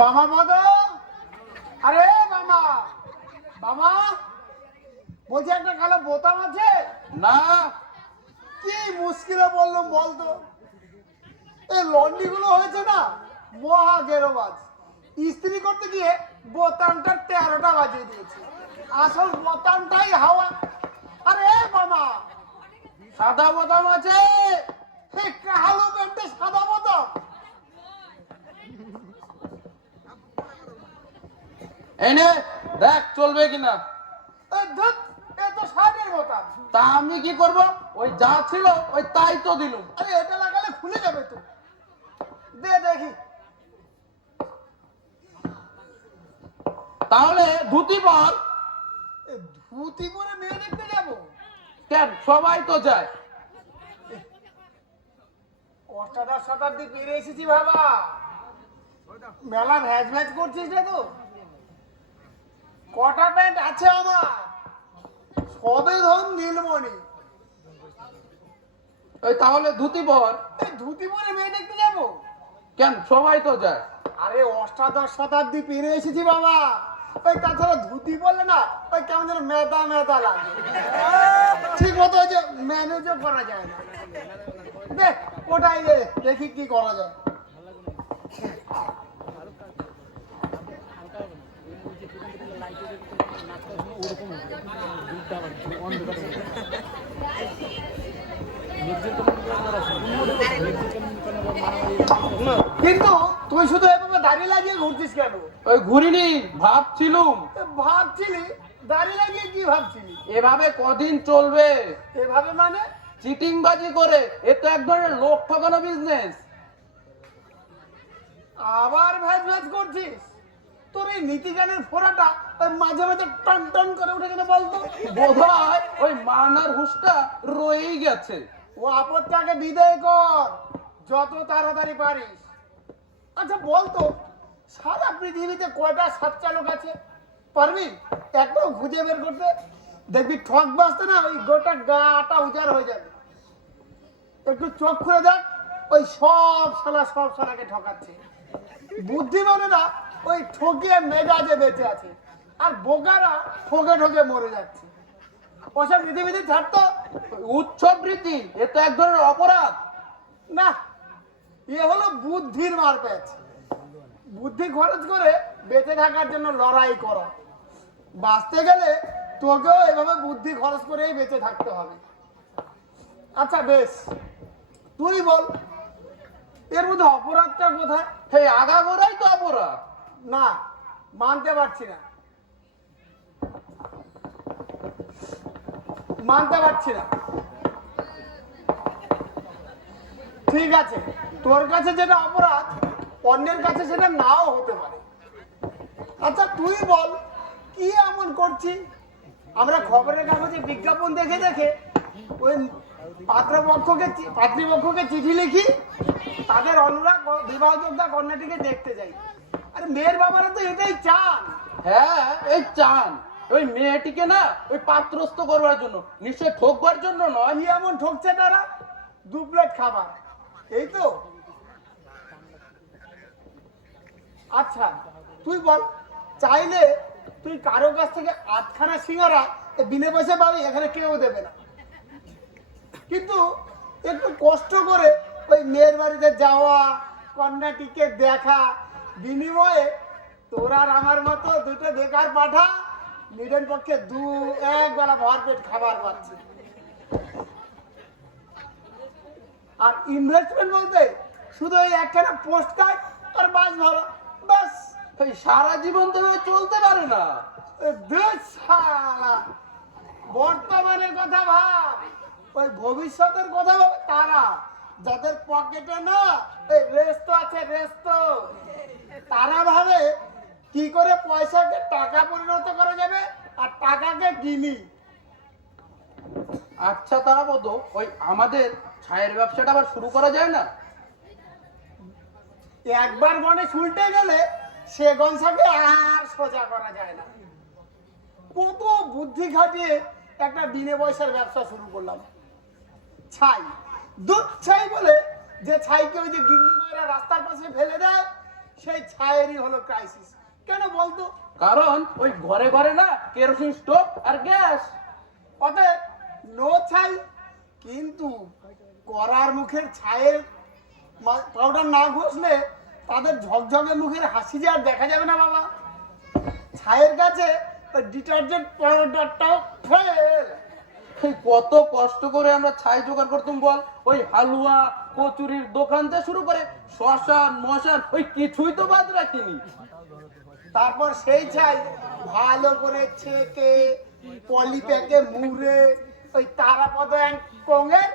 বাবা মা আরে বাবা বাবা বলছি একটা কালো বোতাম আছে না। কি মুশকিলে বললাম বলতো এই লন্ডি গুলো হয়েছে না মহা গেরোবাজ ইস্ত্রি করতে গিয়ে বোতামটা 13টা বাজিয়ে দিয়েছে আসল বোতামটাই হাওয়া আরে বাবা সাদা বোতাম আছে। কালো প্যান্টে সাদা বোতাম এনে দেখ চলবে কিনা। ধুৎ, এ তো শার্টের বোতাম তা আমি কি করব? ওই যা ছিল ওই তাই তো দিলুম। আরে এটা লাগালে খুলে যাবে তো দে দেখি তাহলে ধুতি পর। ধুতি পরে মেয়ে দেখতে যাবো কেন, সবাই তো যায়। অষ্টাদশ শতাব্দী পেরিয়ে এসেছি বাবা মেলা ভ্যাজ ভ্যাজ করছিস রে তো কটা প্যান্ট আছে আমার সবে ধর নীলমণি ওই তাহলে ধুতি পর। এই ধুতি পরে মেয়ে দেখতে যাবো কেন, সবাই তো যায়। আরে অষ্টাদশ শতাব্দী পেরিয়ে এসেছি বাবা ওই তাছাড়া ধুতি বললে না ওই কেমন যেন মেদা মেদা লাগে ঠিক মতো ওই যে ম্যানেজও করা যায় না দেখ ওটাই দেখি কি করা যায় কিন্তু তুই শুধু এভাবে দাঁড়িয়ে লাগিয়ে ঘুরছিস কেন ওই ঘুরিনি, ভাবছিলুম ভাবছিলি দাঁড়িয়ে লাগিয়ে কি ভাবছিলি এভাবে কদিন চলবে। এভাবে মানে চিটিংবাজি করে এ তো এক ধরনের লোক ঠকানো বিজনেস। আবার ভ্যাজ ভ্যাজ করছিস তোর এই নীতিজ্ঞানের ফোড়াটা ওই মাঝে মাঝে টন টন করে উঠে গেলে বলতো বোধহয় ওই মানার হুঁশটা রয়েই গেছে। ও আপদটাকে বিদায় কর যত তাড়াতাড়ি পারিস আচ্ছা বলতো সারা পৃথিবীতে কয়টা সচ্চালক আছে পারবি একটাও খুঁজে বের করতে দেখবি ঠক বাজতে না ওই গোটা গাটা উজাড় হয়ে যাবে একটু চোখ খুলে দেখ ওই সব শালাকে ঠকাচ্ছে বুদ্ধিমানেরা ওই ঠকিয়ে মেজাজে বেঁচে আছে আর বোকারা ঠকে ঠকে মরে যাচ্ছে ওসব পৃথিবীতে ছাড়তো উৎসব রীতি এ তো এক ধরনের অপরাধ। না এ হলো বুদ্ধির মারপ্যাচ বুদ্ধি খরচ করে বেঁচে থাকার জন্য লড়াই করা বাঁচতে গেলে তোকেও এভাবে বুদ্ধি খরচ করেই বেঁচে থাকতে হবে আচ্ছা বেশ তুই বল এর মধ্যে অপরাধটা কোথায় সেই আগাগোড়াই তো অপরাধ। না মানতে পারছি না ঠিক আছে তোর কাছে যেটা অপরাধ অন্যের কাছে সেটা নাও হতে পারে আচ্ছা তুই বল কি এমন করছি আমরা খবরের কাগজে বিজ্ঞাপন দেখে দেখে ওই পাত্রপক্ষকে চিঠি লিখি তাদের অনুরাগ বিবাহযোগ্যা কন্যাটিকে দেখতে যাই আরে মেয়ের বাবারা তো এটাই চান হ্যাঁ এই চান ওই মেয়েটিকে না ওই পাত্রস্থ করবার জন্য, নিশ্চয় ঠকবার জন্য নয়। কি এমন ঠকছে তারা 2 প্লেট খাবার এই তো আচ্ছা তুই বল চাইলে তুই কারো কাছ থেকে 8খানা সিঙ্গারা বিনে পয়সা পাবি এখানে কেউ দেবে না কিন্তু একটু কষ্ট করে ওই মেয়ের বাড়িতে যাওয়া কন্যাটিকে দেখা বিনিময়ে তোর আর আমার মতো দুটো বেকার পাঠা নিদেন পক্ষে 1 বেলা ভরপেট খাবার পাচ্ছে আর ইনভেস্টমেন্ট বলতে শুধু এই একখানা পোস্ট কার্ড আর বাস ভাড়া বাস ওই সারা জীবন তো চলতে পারে না। বর্তমানের কথা ভাব ওই ভবিষ্যতের কথা ভাব তারা যাদের পকেটে না এই রেস্ট আছে রেস্ট তারা ভাবে কি করে পয়সাকে টাকা পরিণত করা যাবে আর টাকাকে কিনি আচ্ছা তা বলো ওই আমাদের ছায়ের ব্যবসাটা আবার শুরু করা যায় না? একবার মনে উল্টে গেলে সে গনসাকে আর সোজা করা যায় না কত বুদ্ধি খাটিয়ে একটা বিনে পয়সার ব্যবসা শুরু করলাম ছাই দুধ ছাই বলে যে ছাইকে ওই যে গিন্নি মায়েরা রাস্তার পাশে ফেলে দেয় সেই ছায়েরই হলো ক্রাইসিস। কেন বলতো? কারণ ওই ঘরে ঘরে না কেরোসিন স্টোভ আর গ্যাস। অতএব নো ছাই। কিন্তু করার মুখের ছায়ের পাউডার না ঘষলে তাদের ঝকঝকে মুখের হাসি যে আর দেখা যাবে না বাবা। ছায়ের কাছে ডিটারজেন্ট পাউডারটাও ফেল। এই কত কষ্ট করে আমরা ছাই জোগাড় করতাম বল। ওই হালুয়া কচুরির দোকান থেকে শুরু করে শ্মশান মশান ওই কিছুই তো বাদ রাখিনি। তারপর সেই ছাই ভালো করে ছেঁকে পলিপ্যাকে মুড়ে ওই তারাপদ অ্যান্ড কোঙের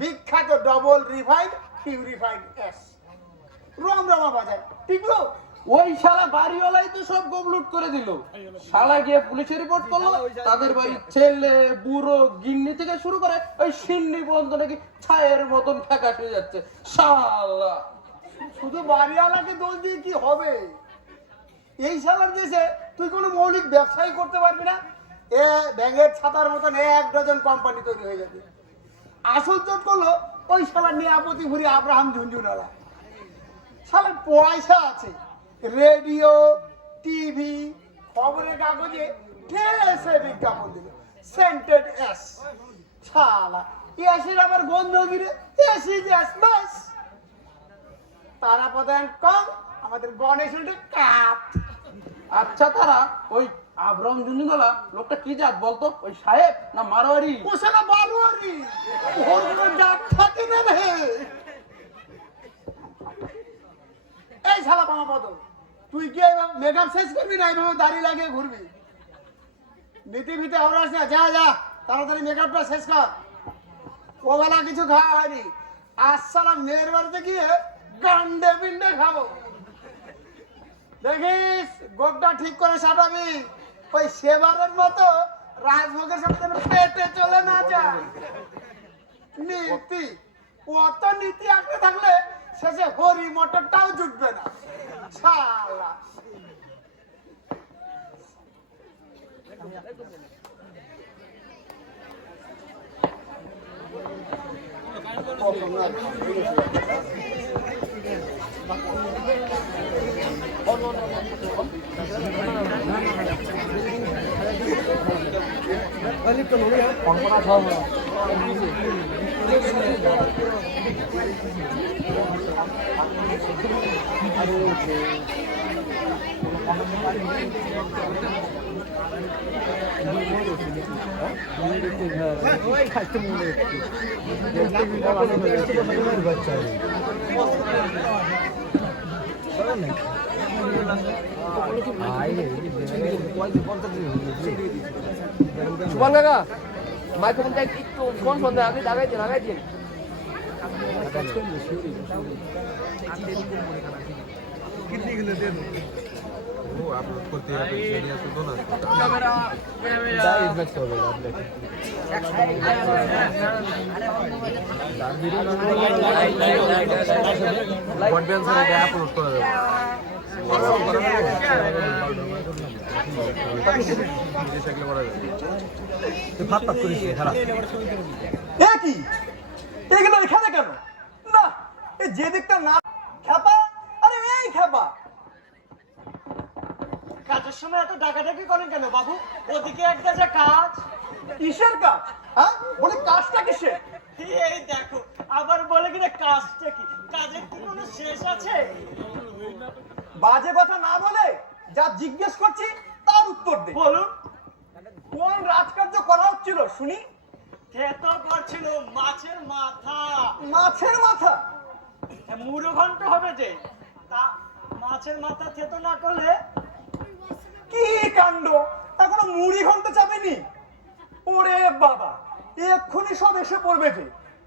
বিখ্যাত ডবল রিফাইন্ড পিউরিফাইড এস রমরমা বাজার টিকলো। ওই শালা বাড়িওয়ালাই তো সব গবলুট করে দিল। শালা গিয়ে পুলিশে রিপোর্ট করলো, তাদের বাড়ির ছেলে বুড়ো গিন্নি থেকে শুরু করে ওই সিন্নি পর্যন্ত নাকি ছায়ের মতন ফ্যাকাশ হয়ে যাচ্ছে। শালা শুধু বাড়িওয়ালাকে দোষ দিয়ে কি হবে? এই শালার দেশে তুই কোনো মৌলিক ব্যবসায়ী করতে পারবি না। এ ব্যাঙের ছাতার মতন 1 ডজন কোম্পানি তৈরি হয়ে যাবে। আসল চোট করলো ওই শালার নিয়াপতি ভুরি আব্রাহাম ঝুনঝুনওয়ালা। শালার পয়সা আছে, রেডিও টিভি খবরের কাগজে ঠেসে বিজ্ঞাপন দিল সেন্টেড এস। শালা এসির আবার গন্ধ গিরে এসি গ্যাস বাস। তারাপদ অ্যান্ড কম আমাদের গণেশ উল্টে কাপ। আচ্ছা তারা ওই আব্রাহাম জুনিগলা লোকটা কি জাত বলতো? ওই সাহেব না মারোয়ারি? ও শালা বারোয়ারি, ওর কোনো জাত থাকে না রে। এই শালা বামাপদ, তুই কি মেকআপ শেষ করবি না এইভাবে দাড়ি লাগিয়ে ঘুরবি? নীতি ভিতে হরাস না, যা যা তাড়াতাড়ি মেকআপটা শেষ কর। ওবেলা কিছু খাওয়া হয়নি, আজ শালা মেয়ের বাড়িতে গিয়ে গান্ডে পিন্ডে খাবো। দেখিস গোপটা ঠিক করে সাজাবি, ওই সেবারের মতো রাজভোগের সাথে যেন পেটে চলে না যায়। নীতি অত নীতি আঁকড়ে থাকলে শেষে হরি মোটরটাও জুটবে না। শালা সুমান কাকা মাইক্রোফোনটা একটু ফোন ফোন দেয় আপনি লাগাই দিন এগুলো এখানে কেন? না এই যে দিকটা না খেপা, আরে এই খেপা কাজের সময় এত ডাকাডাকি করেন কেন বাবু? ওদিকে একটা যে কাজ। কিসের কাজ? হ্যাঁ বলে কাজটা কিসের? এই দেখো আবার বলে কিনা কাজটা কি? কাজের কি কোনো শেষ আছে? বাজে কথা না বলে যা জিজ্ঞেস করছি তার উত্তর দে। বলুন কোন রাজকার্য করা হচ্ছিল শুনি? থেতো করছিল মাছের মাথা। মাছের মাথা? মুড়ো ঘন্ট হবে যে, তা মাছের মাথা থেতো না করলে কি কাণ্ড! এখনো মুড়ি ঘন্ট চাপেনি? ওরে বাবা এক্ষুনি সব এসে পড়বে যে।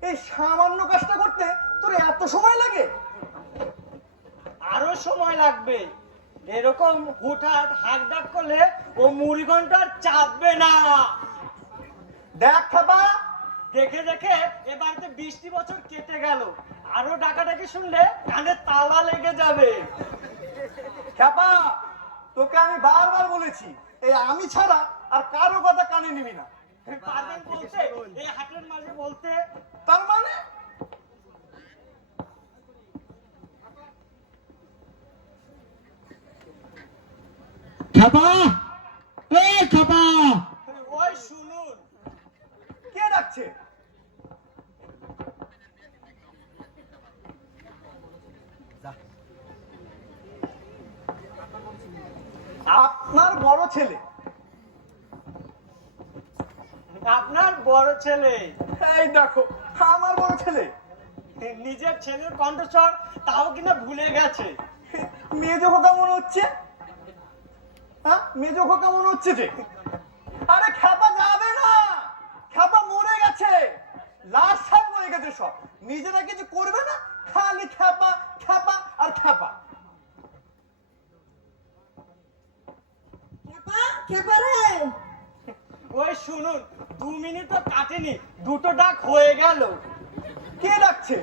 এই সামান্য কাজটা করতে তোর এত সময় লাগে? আরো সময় লাগবে। এরকম হুটহাট হাক ডাক করলে ও মুড়ি ঘন্ট আর চাপবে না। দেখ খাবা, দেখে দেখে এ বাড়িতে 20টি বছর কেটে গেল, আরো ডাকাডাকি শুনলে কানে তালা লেগে যাবে। খেপা তোকে আমি বারবার বলেছি এই আমি ছাড়া আর কারো কথা কানে নিবি না। পারবেন বলতে, এই হাটের মাঝে বলতে? তার মানে খেপা, এ খেপা, ওই শুনুন, কে ডাকছে? আপনার বড় ছেলে। আপনার বড় ছেলে, এই দেখো আমার বড় ছেলে। নিজের ছেলের কণ্ঠস্বর তাও কিনা ভুলে গেছে। মেজো খোকা মনে হচ্ছে। হ্যাঁ, মেজো খোকা মনে হচ্ছে যে। আরে খ্যাপা যাবে না, খ্যাপা মরে গেছে, লাশ সাপ মরে গেছে সব। নিজেরা কিছু করবে না, খালি খ্যাপা খ্যাপা আর খ্যাপা। ওই শুনুন, 2 মিনিটও কাটেনি, দুটো ডাক হয়ে গেল। কে ডাকছে?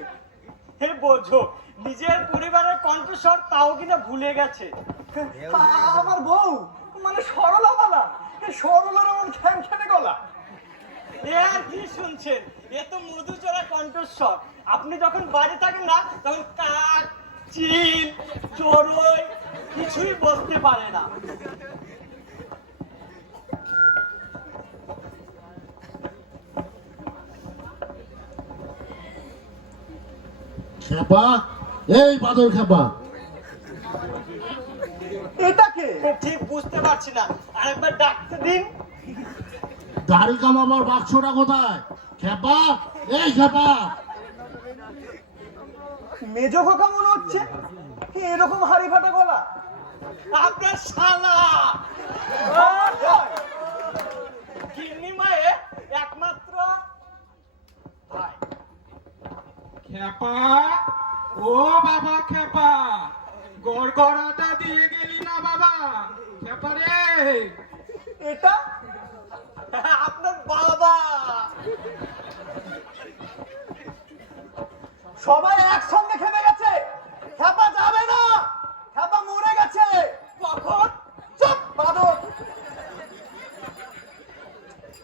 হে বোঝো, নিজের পরিবারের কণ্ঠস্বর তাও কিনা ভুলে গেছে। আমার বউ, মানে সরলা বালা। সরলার এমন খ্যান খ্যানে গলা। এ আর কি শুনছেন, এ তো মধুচরা কণ্ঠস্বর। আপনি যখন বাড়ি থাকেন না, তখন কাক, চিল, চড়ুই কিছুই বলতে পারে না। খেপা, এই বাদর খেপা, এটাকে ঠিক বুঝতে পারছি না, আরেকবার ডাকতে দিন। দাড়ি কামাবার বাক্সটা কোথায়? খেপা, এই খেপা, মেজো খোকা মনে হচ্ছে। এরকম হাড়ি ফাটা গলা। আপনার শালা গিন্নি মায়ে একমাত্র ভাই। খেপা, ও বাবা খেপা, গড়গড়াটা দিয়ে গেলি না বাবা। খেপা রে, এটা আপনার বাবা। সবাই একসঙ্গে খেপে গেছে। খ্যাপা যাবে না, খ্যাপা মরে গেছে। কখন? চুপ বাদর।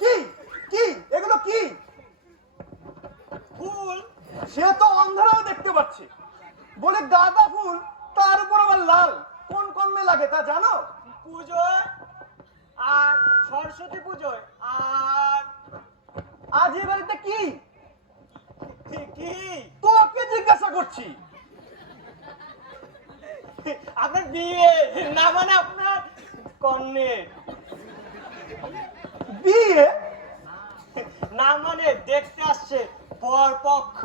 কি কি এগুলো কি? ফুল। সে তো অন্ধরাও দেখতে পাচ্ছে। বলে গাঁদা ফুল, তার উপর আবার লাল। কোন কমে লাগে তা জানো? পুজোয় আর সরস্বতী পুজোয় আর আজ এ বাড়িতে কি? কি তোকে জিজ্ঞাসা করছি। আপনার বিয়ে, না মানে আপনার কন্যে। বিয়ে? না মানে দেখতে আসছে পর পক্ষ।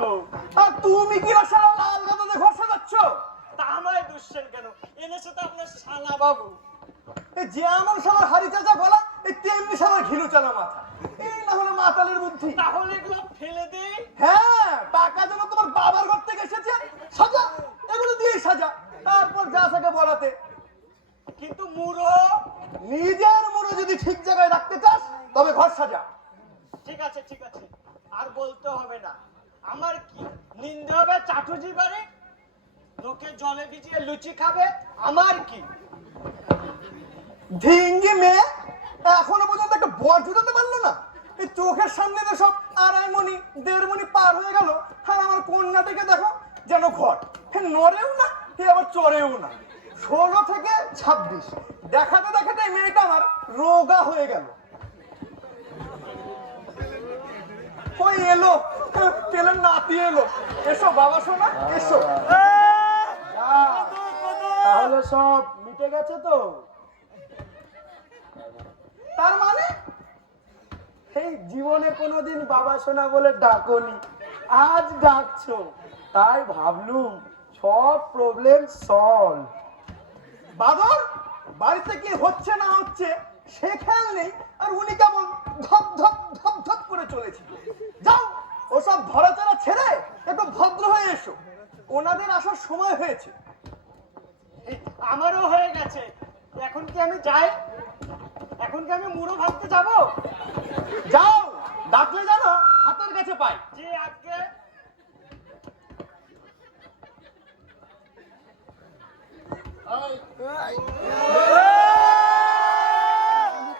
আর তুমি কি সারা লাল গাঁদাতে ঘষা যাচ্ছ? তা আমায় দুশ্চেন কেন? এনেছে তো আপনার শালা বাবু। এই যেমন সবার হাড়ি চাচা গলা, এই তেমনি সবার ঘিলু চালা মাথা। এই না হলো মাতালের বুদ্ধি। তাহলে এগুলো ফেলে দেই। হ্যাঁ, টাকা যেন তোমার বাবার ঘর থেকে এসেছে। সাজা, এগুলো দিয়েই সাজা। তারপর যা থাকে বলাতে। কিন্তু মুড়ো। নিজের মুড়ো যদি ঠিক জায়গায় রাখতে চাস, তবে ঘর সাজা। ঠিক আছে ঠিক আছে, আর বলতে হবে না। আমার কি নিন্দে হবে চাটুজি বাড়ি? লোকে জলে ভিজিয়ে লুচি খাবে, আমার কি? ঢিঙ্গি মেয়ে এখনো পর্যন্ত একটা বর জুটাতে পারলো না। এই চোখের সামনে তো সব 2.5 মণি 1.5 মণি পার হয়ে গেল। আর আমার কন্যাটাকে দেখো যেন ঘট। নড়েও না, আবার চড়েও না। 16 থেকে 26 দেখাতে দেখাতে এই মেয়েটা আমার রোগা হয়ে গেল। ওই এলো, তেলের নাতি এলো। এসো বাবা সোনা, এসো। তাহলে সব মিটে গেছে তো? তার মানে এই জীবনে কোনোদিন বাবা সোনা বলে ডাকনি, আজ ডাকছো। তাই ভাবলুম সব প্রবলেম সলভ। বাদর, বাড়িতে কি হচ্ছে না হচ্ছে সে খেয়াল নেই, আর উনি কেমন ধপ ধপ ধপ ধপ করে চলেছে। যাও, ওসব ধরাচড়া ছেড়ে একটু ভদ্র হয়ে এসো। ওনাদের আসার সময় হয়েছে। আমারও হয়ে গেছে। এখন কি আমি যাই? এখন কি আমি মুড়ো ভাবতে যাব? যাও, ডাকলে জানো হাতের কাছে পাই। যে আজকে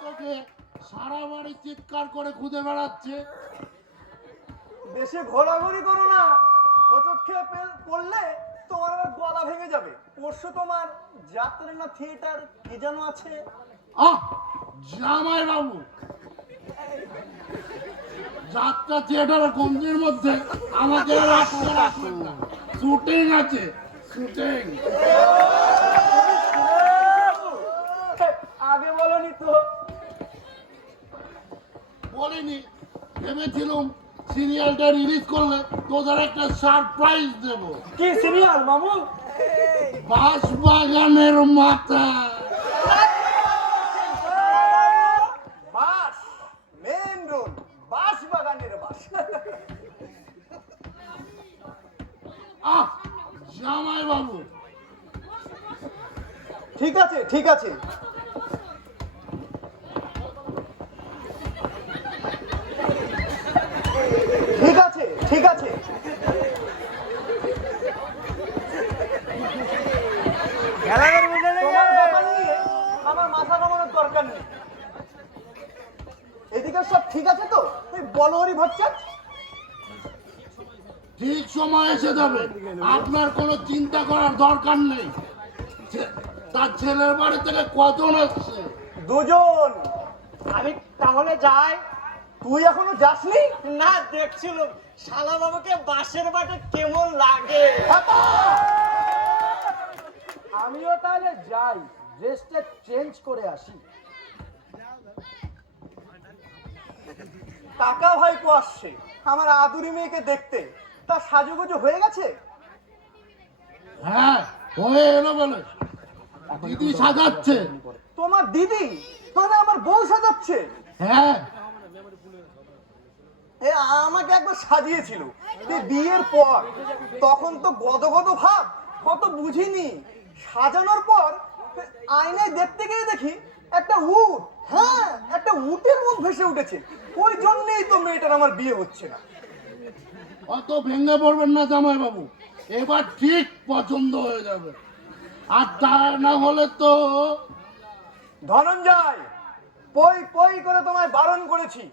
তোকে সারা বাড়ি চিৎকার করে খুঁজে বেড়াচ্ছে। বেশি ঘোরাঘুরি করো না, হোঁচট খেয়ে পড়লে তোমার আবার গলা ভেঙে যাবে। পরশু তোমার যাত্রা না থিয়েটার কি যেন আছে, আহ জামাই বাবু, যাত্রা থিয়েটারের কমতির মধ্যে আমাকে রাখতে রাখবেন না। শুটিং আছে, শুটিং। আগে বলনি তো। বলিনি, ভেবেছিলাম সিরিয়ালটা রিলিজ করলে তোদের একটা সারপ্রাইজ দেব। কি সিরিয়াল মামু? বাঁশবাগানের মাথা। বাস, মেন রোড, বাস বাগানের বাস। আহ জামাই বাবু, ঠিক আছে, ঠিক আছে। ঠিক আছে, ঠিক আছে। তোমার ব্যাপার নিয়ে আমার মাথা ঘামানোর দরকার নেই। এদিকে সব ঠিক আছে তো? তুই বলো হরি ভট্টাচ। ঠিক সময় এসে যাবে, আপনার কোনো চিন্তা করার দরকার নেই। তার ছেলের বাড়ি থেকে কজন আসছে? দুজন। আমি তাহলে যাই। তুই এখনো যাসনি? না, দেখছিল শালা বাবাকে বাঁশের বাটে কেমন লাগে। আমিও তাহলে যাই, ড্রেসটা চেঞ্জ করে আসি। কাকা ভাইপো আসছে আমার আদুরি মেয়েকে দেখতে। তার সাজুগুজু হয়ে গেছে? হ্যাঁ, হয়ে এলো বলে দিদি সাজাচ্ছে। তোমার দিদি মানে আমার বউ সাজাচ্ছে? হ্যাঁ, এ আমাকে একবার সাজিয়েছিল বিয়ের পর। তখন তো গদগদ ভাব, কত বুঝিনি। সাজানোর পর আয়নায় দেখতে গিয়ে দেখি একটা উট, হ্যাঁ একটা উটের মুখ ভেসে উঠেছে। ওই জন্যই তো মেয়েটার আমার বিয়ে হচ্ছে না। অত ভেঙে পড়বেন না জামাই বাবু, এবার ঠিক পছন্দ হয়ে যাবে। আর তা না হলে তো ধনঞ্জয়, পই পই করে তোমায় বারণ করেছি,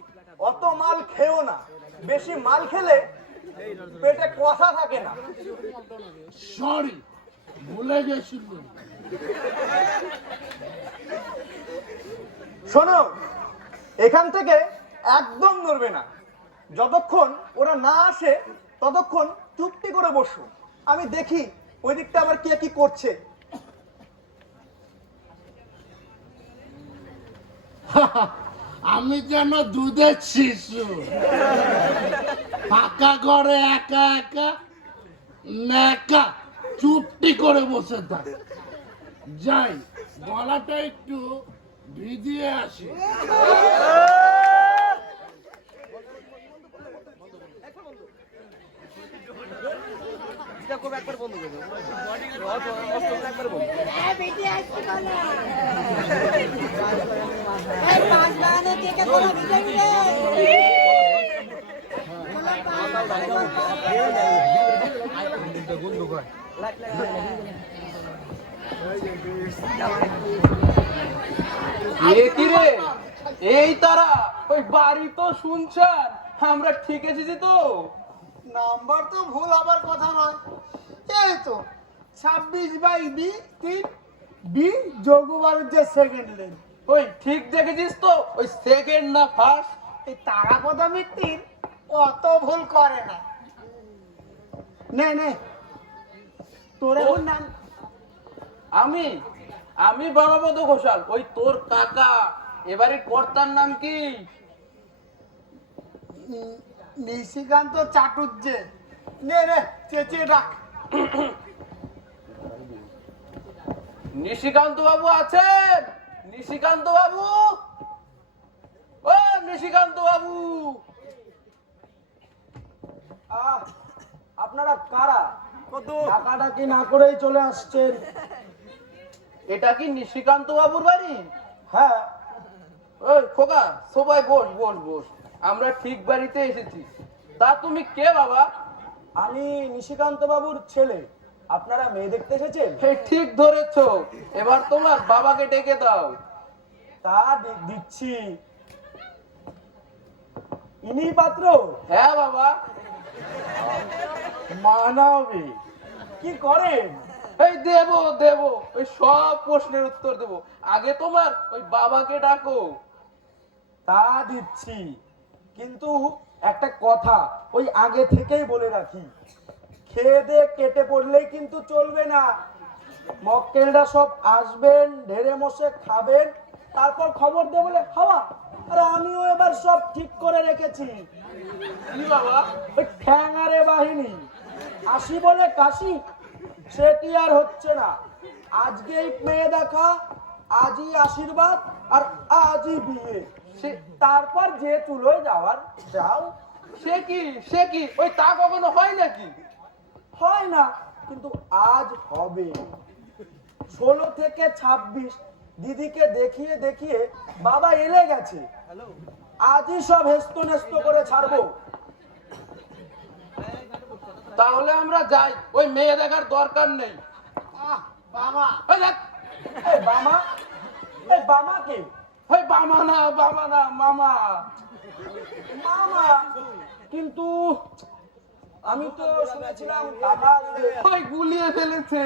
অত মাল খেও না। বেশি মাল খেলে পেটে কথা থাকে না। সরি, ভুলে গেছিল। শোনো, এখান থেকে একদম নড়বে না। যতক্ষণ ওরা না আসে ততক্ষণ চুপটি করে বসো। আমি দেখি ওই দিকটা আবার কে কি করছে। আমি যেন দুধের শিশু, ফাঁকা ঘরে একা একা নেকা চুপটি করে বসে থাকে। যাই, গলাটা একটু ভিজিয়ে আসি। একবার বন্ধ করে একবার বন্ধ। বেটি আসছে না এই পাঁচ বাগানে থেকে কোনো ভিজে ভিজে কি রে, এই তারা ওই বাড়ি তো শুনছেন, আমরা ঠিক এসেছি তো? নাম্বার তো ভুল হবার কথা নয়। এই তো 26/3 বি যোগবারুজ্য সেকেন্ড লেন। ওই ঠিক দেখেছিস তো? ওই সেকেন্ড না ফার্স্ট? এই তারাপদা মিত্তির অত ভুল করে না। নে নে, তোর এখন নাম। আমি আমি বাবাপদ ঘোষাল, ওই তোর কাকা। এবারে কর্তার নাম কি? নিশিকান্ত চাটুর্যে। নে রে, চেঁচিয়ে ডাক। নিশিকান্ত বাবু আছেন? নিশিকান্ত বাবু, ও নিশিকান্ত বাবু। আপনারা কারা? ডাকাডাকি না করেই চলে আসছেন। এটা কি নিশিকান্ত বাবুর বাড়ি? হ্যাঁ। ওই খোকা, সবাই বস বস বস, আমরা ঠিক বাড়িতে এসেছি। তা তুমি কে বাবা? আমি নিশিকান্ত বাবুর ছেলে। আপনারা মেয়ে দেখতে এসেছেন? ঠিক ধরেছো, এবার তোমার বাবাকে ডেকে দাও। তা দিচ্ছি। ইনি পাত্র? হ্যাঁ বাবা। মানাবে। কি করেন? এই দেবো দেবো, ওই সব প্রশ্নের উত্তর দেবো। আগে তোমার ওই বাবাকে ডাকো। তা দিচ্ছি, কিন্তু একটা কথা ওই আগে থেকেই বলে রাখি, খেয়ে দিয়ে কেটে পড়লেই কিন্তু চলবে না। মক্কেলরা সব আসবেন, ঢেরে মশে খাবেন, তারপর খবর দে বলে খাওয়া। আর আমিও এবার সব ঠিক করে রেখেছি। কি বাবা? ওই ঠ্যাঙারে বাহিনী আসি বলে কাশি, সেটি আর হচ্ছে না। আজকেই মেয়ে দেখা, আজই আশীর্বাদ, আর আজই বিয়ে। তারপর যে চুলোয় যাওয়ার যাও। সে কি সে কি, ওই তা কখনো হয় নাকি? হয় না, কিন্তু আজ হবে। 16 থেকে 26 দিদিকে দেখিয়ে দেখিয়ে বাবা এলে গেছে। আজই সব হেস্ত নেস্ত করে ছাড়বো। তাহলে আমরা যাই, ওই মেয়ে দেখার দরকার নেই। বাবা ওই দেখ, এই বামা, এই বামা কে? ওই বাবা না মামা। মামা, কিন্তু আমি তো শুনেছিলাম কাকা আসবে। ওই গুলিয়ে ফেলেছে।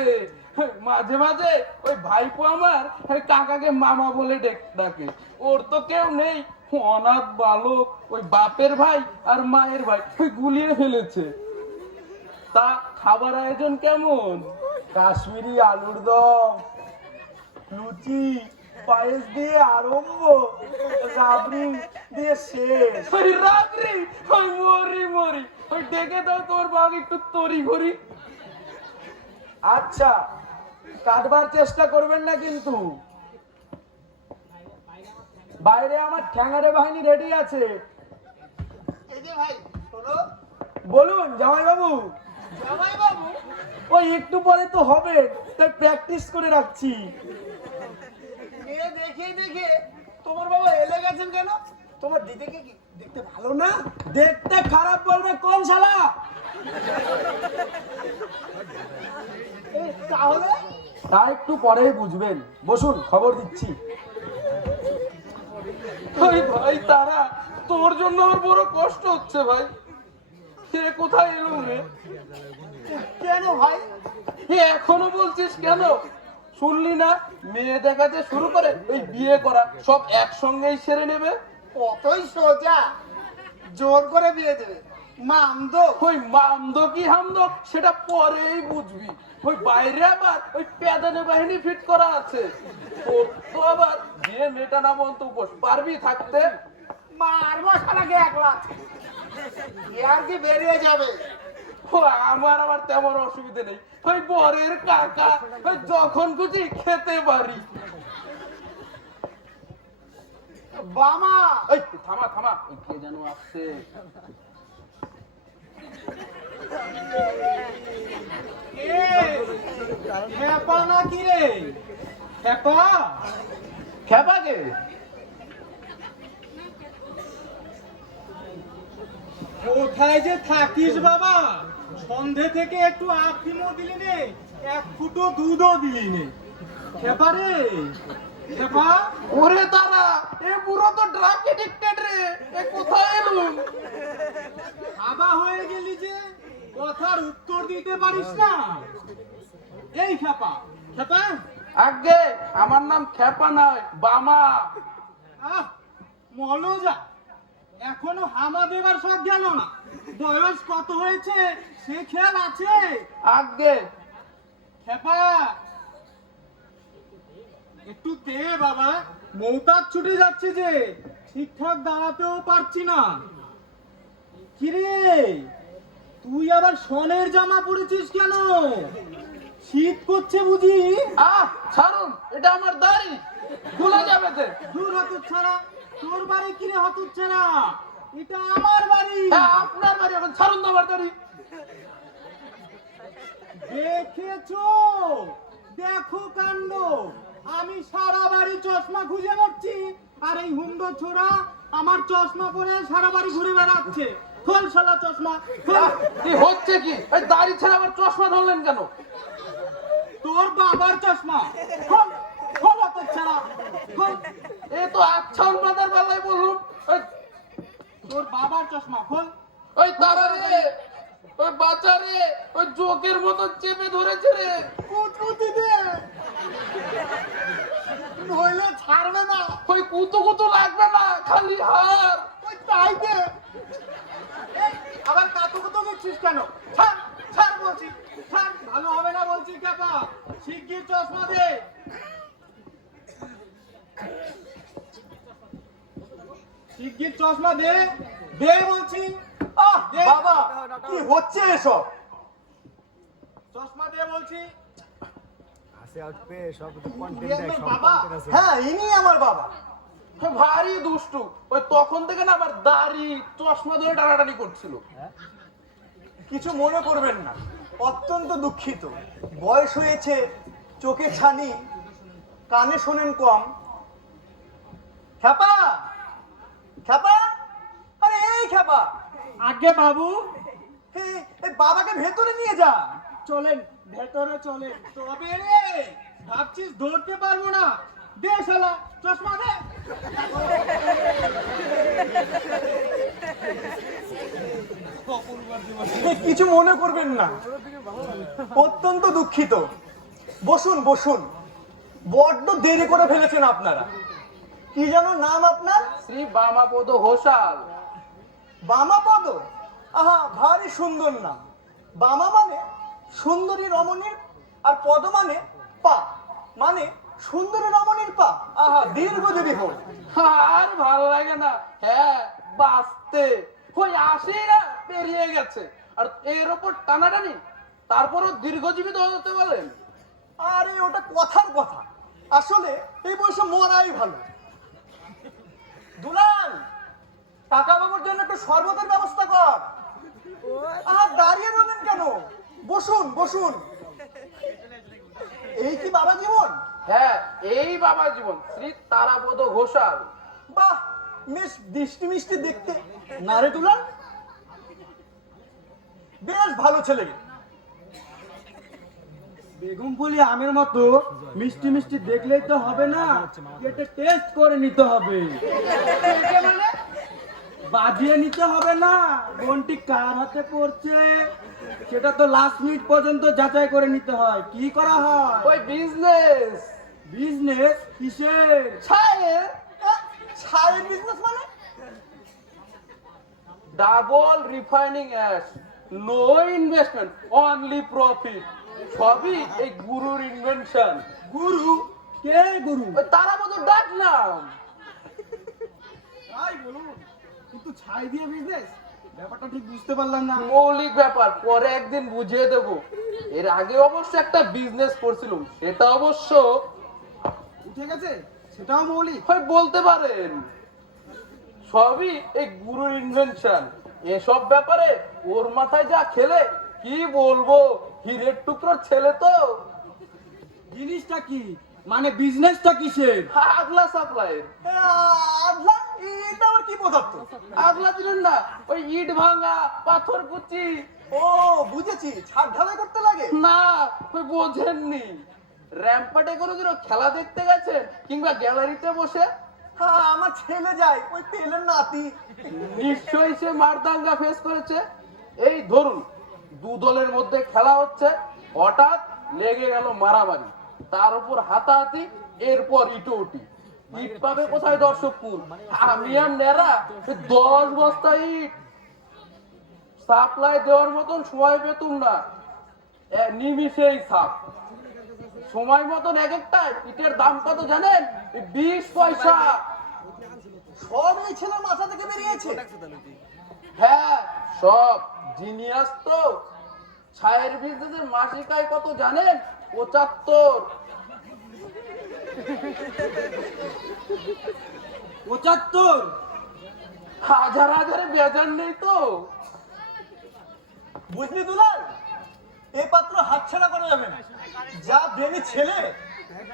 মাঝে মাঝে ওই ভাইপো আমার ওই কাকাকে মামা বলে ডাকে। ওর তো কেউ নেই, অনাথ বালক, ওই বাপের ভাই আর মায়ের ভাই ওই গুলিয়ে ফেলেছে। তা খাবার আয়োজন কেমন? কাশ্মীরি আলুর দম, লুচি, পায়েস দিয়ে আরম্ভ, রাবড়ি দিয়ে শেষ। ওই রাত্রি ওই মরি ওই ডেকে দাও তোর বাবা একটু তরি ঘড়ি। আচ্ছা, কাটবার চেষ্টা করবেন না কিন্তু। বাইরে আমার ঠ্যাঙারে বাহিনী রেডি আছে। এই যে ভাই শোনো, বলুন জামাই বাবু। জামাই বাবু ওই একটু পরে তো হবে, তাই প্র্যাকটিস করে রাখছি। মেয়ে দেখিয়ে দেখিয়ে তোমার বাবা এলে গেছেন কেন? তোমার দিদিকে কি দেখতে ভালো না? দেখতে খারাপ বলবে কোন শালা? তাহলে তা একটু পরেই বুঝবেন, বসুন খবর দিচ্ছি। ওই ভাই তারা, তোর জন্য আমার বড় কষ্ট হচ্ছে ভাই। সে কোথায় এলো রে? কেন ভাই? এখনো বলছিস কেন? শুনলি না, মেয়ে দেখাতে শুরু করে ওই বিয়ে করা সব একসঙ্গেই সেরে নেবে। কতই সোজা, জোর করে বিয়ে দেবে। মামদ ওই মামদ কি হামদ সেটা পরেই বুঝবি। ওই বাইরে আবার ওই পেদানে বাহিনী ফিট করা আছে। তোর তো আবার বিয়ে মেটানা বলতে উপোস, পারবি থাকতে? মারবো শালাকে 1 লাখ, আর কি বেরিয়ে যাবে। ও আমার আবার তেমন অসুবিধা নেই, ওই বরের কাকা ওই যখন খুশি খেতে পারি। বামা ওই থামা ওই কে যেন আসছে। খেপা নাকি রে? খেপা? খেপাকে কোথায় যে থাকিস বাবা? সন্ধে থেকে একটু আফিমও দিলি নে, 1 ফুটো দুধও দিলি নে। খেপা রে, খেপা? ওরে তারা, এ পুরো তো ড্রাগ এডিক্টেড রে। এ কোথায় এলুম? আবা হয়ে গেলি যে কথার উত্তর দিতে পারিস না। এই খেপা, খেপা? আগে আমার নাম খেপা নয়, বামা। আহ, মনোজা, এখনো হামা দেবার সব গেল না। বয়স কত হয়েছে সে খেয়াল আছে? আগে খেপা, একটু দে বাবা, মৌতার ছুটে যাচ্ছে যে, ঠিকঠাক দাঁড়াতেও পারছি না। কিরে, তুই আবার সনের জামা পরেছিস কেন? শীত করছে বুঝি? ছাড়ুন, এটা আমার দাড়ি, খুলে যাবে তো। দূর হতুর ছাড়া, তোর বাড়ি কিরে হতুর ছাড়া? এটা আমার বাড়ি। হ্যাঁ, আপনার বাড়ি, এখন ছাড়ুন তো আমার দাড়ি। দেখেছো? দেখো কাণ্ড, আমি সারা বাড়ি চশমা খুঁজে মরছি, আর এই হুন্ডো ছোড়া আমার চশমা পরে সারা বাড়ি ঘুরে বেড়াচ্ছে। খোল শালা চশমা, খোল। কি হচ্ছে কি? এই দাড়ি ছেড়ে আবার চশমা ধরলেন কেন? তোর বাবার চশমা, খোল, খোল তোর ছাড়া, খোল। এ তো আচ্ছা বাদার বেলায় বলুন। তোর বাবার চশমা খোল। ওই তারা রে, ওই বাচ্চা রে, ওই জোকের মতো চেপে ধরেছে রে। কুতকুতি দে, নইলে ছাড়বে না। ওই কুতু কুতু লাগবে না, খালি হার। ওই তাই দে। এই, আবার কাতু কুতু দিচ্ছিস কেন? ছাড়, ছাড় বলছি, ছাড়। ভালো হবে না বলছি কাকা, শিগগির চশমা দে। শিগগির চশমা দে, দে বলছি। আহ, বাবা, কি হচ্ছে এসব? চশমা দে বলছি। বাবা, হ্যাঁ, ইনি আমার বাবা। ভারী দুষ্টু। ওই তখন থেকে না আমার দাড়ি চশমা ধরে টানাটানি করছিল। কিছু মনে করবেন না, অত্যন্ত দুঃখিত। বয়স হয়েছে, চোখে ছানি, কানে শোনেন কম। খ্যাপা, খ্যাপা, আরে এই খ্যাপা, আগে বাবু, এই বাবাকে ভেতরে নিয়ে যা। চলেন ভেতরে চলেন। তবে রে, ভাবছিস ধরতে পারবো না? দে শালা চশমা দে। কিছু মনে করবেন না, অত্যন্ত দুঃখিত। বসুন বসুন, বড্ড দেরি করে ফেলেছেন আপনারা। কি যেন নাম আপনার? শ্রী বামাপদ ঘোষাল। বামাপদ? আহা, ভারী সুন্দর নাম। বামা মানে সুন্দরী রমণীর, আর পদ মানে পা, মানে সুন্দরী রমণীর পা। আহা, দীর্ঘজীবী হোক। আর ভালো লাগে না। হ্যাঁ, বাঁচতে ওই 80 না পেরিয়ে গেছে, আর এর ওপর টানাটানি, তারপরও দীর্ঘজীবী তো হতে বলেন। আরে ওটা কথার কথা, আসলে এই বয়সে মরাই ভালো। দুলাল, টাকা বাবুর জন্য একটু শরবতের ব্যবস্থা কর। আর দাঁড়িয়ে রইলেন কেন? বসুন বসুন। এই কি বাবা জীবন? হ্যাঁ, এই বাবা জীবন, শ্রী তারাপদ ঘোষাল। বাহ, বেশ দৃষ্টি মিষ্টি দেখতে। না রে দুলাল, বেশ ভালো ছেলে। বেগম ফুলি আমের মতো মিষ্টি মিষ্টি দেখলেই তো হবে না, এটা টেস্ট করে নিতে হবে। বাজিয়ে নিতে হবে না, কোনটি কার হাতে পড়ছে সেটা তো লাস্ট মিনিট পর্যন্ত যাচাই করে নিতে হয়। কি করা হয়? ওই বিজনেস। বিজনেস কিসের? ছায়ের। ছায়ের বিজনেস মানে? Double refining ash, no investment, only profit. সবই এই গুরুর ইনভেনশন। গুরু? কে গুরু? ওই তারাপদ ডাক নাম। তাই বলুন, কিন্তু ছাই দিয়ে বিজনেস, ব্যাপারটা ঠিক বুঝতে পারলাম না। মৌলিক ব্যাপার, পরে একদিন বুঝিয়ে দেব। এর আগে অবশ্য একটা বিজনেস করছিলাম, সেটা অবশ্য উঠে গেছে, সেটাও মৌলিক। হয় বলতে পারেন। সবই এই গুরুর ইনভেনশন। এসব ব্যাপারে ওর মাথায় যা খেলে কি বলবো, হীরের টুকরো ছেলে তো। জিনিসটা কি, মানে বিজনেসটা কিসের? আগলা সাপ্লাইয়ের। আদলা, এটা আবার কি পদার্থ? আগলা দিলেন না, ওই ইট ভাঙা, পাথর কুচি। ও, বুঝেছি, ছাদ ঢালাই করতে লাগে। না, ওই বোঝেননি। র্যাম্পাটে কোনোদিনও খেলা দেখতে গেছেন, কিংবা গ্যালারিতে বসে? হ্যাঁ, আমার ছেলে যায়, ওই তেলের নাতি। নিশ্চয়ই সে মারদাঙ্গা ফেস করেছে। এই ধরুন, দু দলের মধ্যে খেলা হচ্ছে, হঠাৎ লেগে গেল মারামারি, তার উপর হাতাহাতি, এরপর ইটোউটি। ইট পাবে কোথায় দর্শকপুর? আমি আর নেরা 10 বস্তা ইট সাপ্লাই দেওয়ার মতন সময় পেতুম না, নিমিষেই সাপ। সময় মতন এক একটা ইটের দাম কত জানেন? 20 পয়সা। সব এই ছেলের মাথা থেকে বেরিয়েছে। হ্যাঁ, সব জিনিয়াস তো। ছায়ের বিজনেসের মাসিক আয় কত জানেন? 75। 75? হাজার হাজারে বেজার নেই তো। বুঝলি দুলাল, এই পাত্র হাতছাড়া করা যাবে না। যা ব্রেনি ছেলে।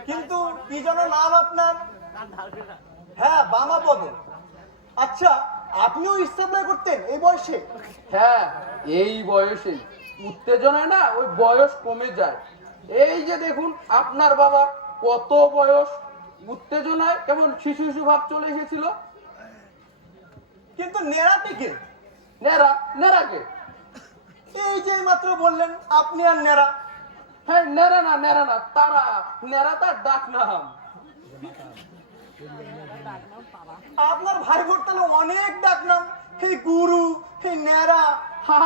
কিন্তু কি যেন নাম আপনার? হ্যাঁ, বামাপদ। আচ্ছা, আপনিও সাপ্লাই করতেন এই বয়সে? হ্যাঁ, এই বয়সে উত্তেজনায় না ওই বয়স কমে যায়। এই যে দেখুন আপনার বাবা, কত বয়স, উত্তেজনায় কেমন শিশু শিশু ভাব চলে এসেছিল। কিন্তু নেড়াটিকে? নেরা? নেরাকে? এই যে মাত্র বললেন আপনি আর নেড়া। হ্যাঁ, নেরা না, তারা, নেরা তার ডাক নাম। আপনার ভাই বোন তাহলে অনেক ডাক নাম, এই গুরু, এই ন্যাড়া।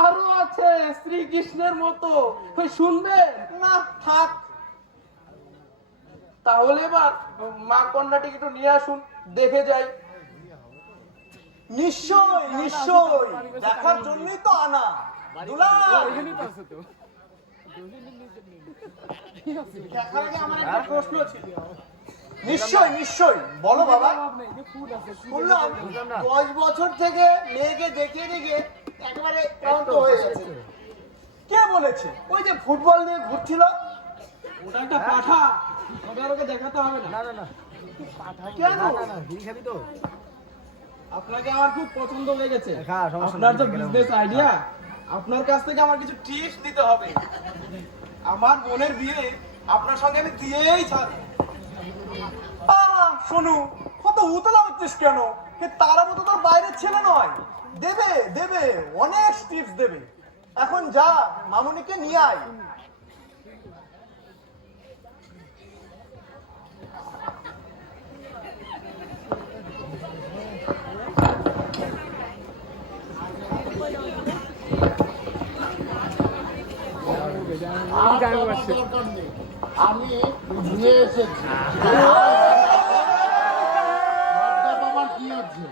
আরো আছে শ্রীকৃষ্ণের মতো, ওই শুনবেন? না থাক। তাহলে এবার মা কন্যাটিকে একটু নিয়ে আসুন, দেখে যাই। নিশ্চয় নিশ্চয়, দেখার জন্যই তো আনা। দুলাল, দেখার আগে আমার একটা প্রশ্ন ছিল। নিশ্চয় নিশ্চয়, বলো বাবা। শুনলাম 10 বছর থেকে মেয়েকে দেখিয়ে দেখিয়ে একেবারে ক্লান্ত হয়ে গেছে। কে বলেছে? ওই যে ফুটবল নিয়ে ঘুরছিল। ওটা একটা পাঠা, ওটা আর ওকে দেখাতে হবে না। কেন? আপনাকে আমার খুব পছন্দ লেগেছে। আপনার যে বিজনেস আইডিয়া, আপনার কাছ থেকে আমার কিছু টিপস দিতে হবে। আমার বোনের বিয়ে আপনার সঙ্গে আমি দিয়েই ছাড়ব। শোনু, কত উতলা হচ্ছিস কেন? তারা মতো তোর বাইরের ছেলে নয়। দেবে দেবে, অনেক টিপস দেবে। এখন যা, মামুনিকে নিয়ে আয়। আর যাওয়ার দরকার নেই, আমি নিয়ে এসেছি। লজ্জা পাবার কি আছে?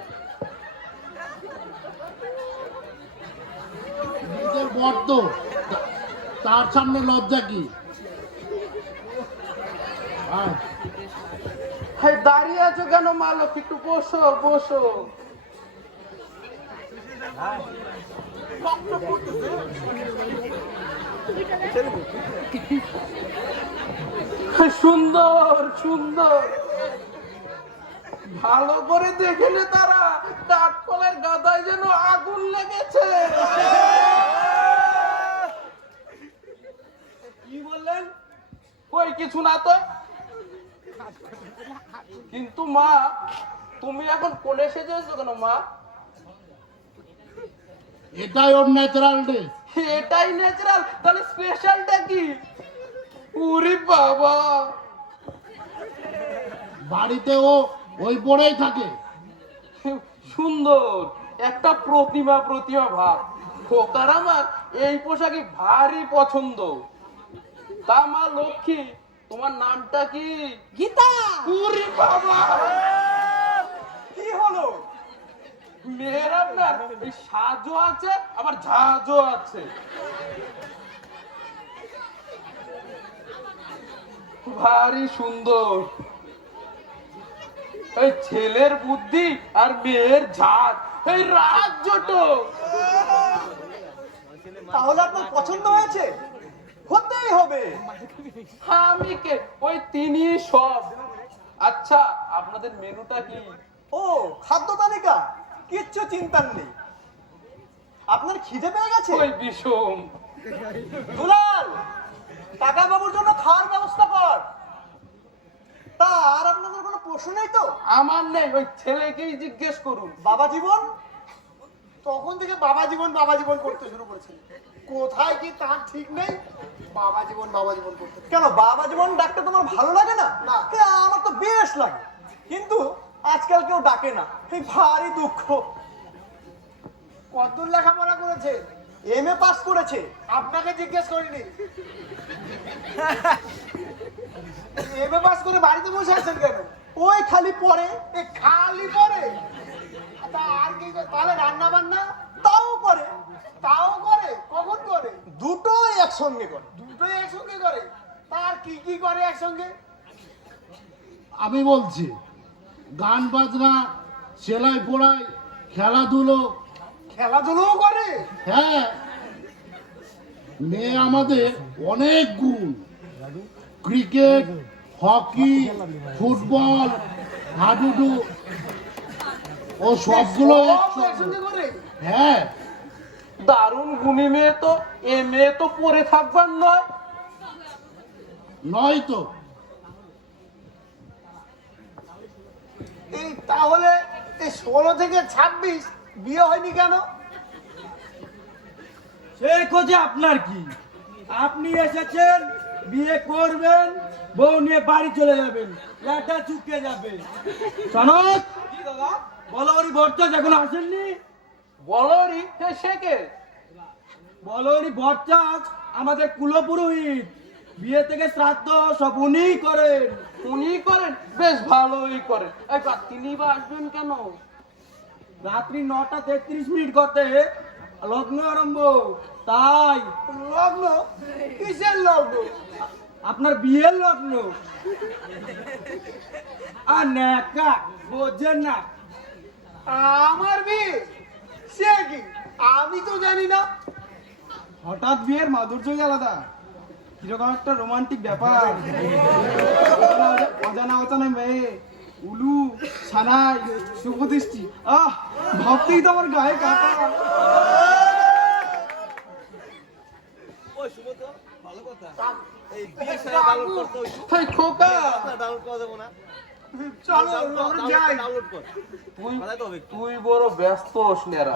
নিজের বর তো, তার সামনে লজ্জা কি? আয়। হ্যাঁ, দাঁড়িয়ে আছো কেন মা লক্ষ্মী? একটু বসো বসো। সুন্দর সুন্দর, ভালো করে দেখে নে, তারা কাঠকলের গাদায় যেন আগুন লেগেছে। কি বললেন? ওই কিছু না তো। কিন্তু মা, তুমি এখন কোণে সেজেছো কেন মা? এটাই ওর ন্যাচারাল ডে। এটাই ন্যাচারাল, তাহলে স্পেশালটা কি? ওরে বাবা, বাড়িতে ও ওই পরেই থাকে। সুন্দর একটা প্রতিমা ভাব। খোকার আমার এই পোশাকই ভারী পছন্দ। তা মা লক্ষ্মী, তোমার নামটা কি? গীতা। ওরে বাবা, কি হলো? মেয়ের আপনার এই সাজও আছে, আবার ঝাঁজও আছে। ভারী সুন্দর। এই ছেলের বুদ্ধি আর মেয়ের ঝাঁজ, এই রাজ্যটো। তাহলে আপনার পছন্দ হয়েছে? হতেই হবে। আমি কে? ওই তিনি সব। আচ্ছা, আপনাদের মেনুটা কি? ও, খাদ্য তালিকা? কিচ্ছু চিন্তার নেই। আপনার খিদে পেয়ে গেছে? ওই বিষম। দুলাল, টাকা বাবুর জন্য খাওয়ার ব্যবস্থা কর। তা আর আপনাদের কোনো প্রশ্ন নেই তো? আমার নেই, ওই ছেলেকেই জিজ্ঞেস করুন। বাবা জীবন? তখন থেকে বাবা জীবন করতে শুরু করেছিল। কোথায় কি তার ঠিক নেই, বাবা জীবন করতে। কেন, বাবা জীবন ডাকতে তোমার ভালো লাগে না? না। আমার তো বেশ লাগে, কিন্তু আজকাল কেউ ডাকে না, এই ভারী দুঃখ। কতদূর লেখাপড়া করেছে? এমএ পাস করেছে। আপনাকে জিজ্ঞেস করিনি। এমএ পাস করে বাড়িতে বসে আছেন কেন? ওই খালি পড়ে। এ খালি পরে? তা আর কি করে? তাহলে রান্না বান্না তাও করে। কখন করে? দুটোই একসঙ্গে করে। দুটোই একসঙ্গে করে? তার কি কি করে একসঙ্গে? আমি বলছি, গান বাজনা, সেলাই পড়াই, খেলাধুলো। খেলাধুলোও করে? হ্যাঁ, মেয়ে আমাদের অনেক গুণ। ক্রিকেট, হকি, ফুটবল, হাডুডু, ও সবগুলো সব একসঙ্গে করে? হ্যাঁ, দারুণ গুণী মেয়ে তো। এ মেয়ে তো পরে থাকবার নয়। নয় তো। এই তাহলে এই 16 থেকে 26 বিয়ে হয়নি কেন? সে খোঁজে আপনার কি? আপনি এসেছেন বিয়ে করবেন, বউ নিয়ে বাড়ি চলে যাবেন, ল্যাটা চুকে যাবে। সনদ, কি দাদা? বলহরি ভট্টাচ এখন আসেননি? বলরি সে কে? বলহরি ভট্টাচ আমাদের কুলপুরোহিত, বিয়ে থেকে শ্রাদ্ধ সব উনিই করেন। উনি করেন? বেশ ভালোই করেন। এই তিনি বা আসবেন কেন? রাত্রি 9:33 করতে লগ্ন আরম্ভ, তাই। লগ্ন? কিসের লগ্ন? আপনার বিয়ের লগ্ন। আর নেকা বোঝেন না? আমার বিয়ে? সে কি? আমি তো জানি না। হঠাৎ বিয়ের মাধুর্যই আলাদা, কিরকম একটা রোমান্টিক ব্যাপার। অজানা অজানা মেয়ে, উলু, সানাই, শুভদৃষ্টি, ভাবতেই তো আমার গায়ে কাঁটা। এই খোকা, চলো আমরা যাই। তুই বড় ব্যস্ত ওসনেরা।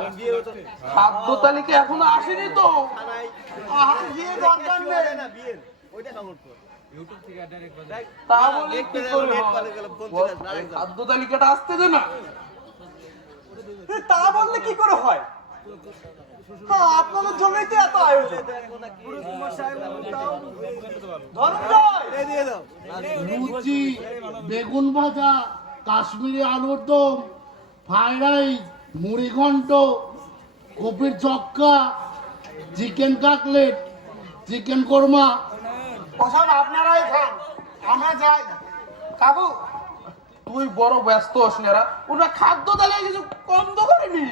খাদ্য তালিকা এখনো আসেনি তো? আর বিয়ে দরকার নেই। তা বলে কি করে হয়? এই খাদ্য তালিকাটা আসতে দে না। তা বললে কি করে হয়? আপনাদের জন্যই তো এত আয়োজন। লুচি, বেগুন ভাজা, কাশ্মীরি আলুর দম, ফ্রাইড রাইস, মুড়ি ঘন্ট, কপির চক্কা, চিকেন কাটলেট, চিকেন কোরমা। ওসব আপনারাই খান, আমরা যাই। কাকু, তুই বড় ব্যস্ত ওসনেরা, ওরা খাদ্য তালিকা কিছু কম তো করেনি।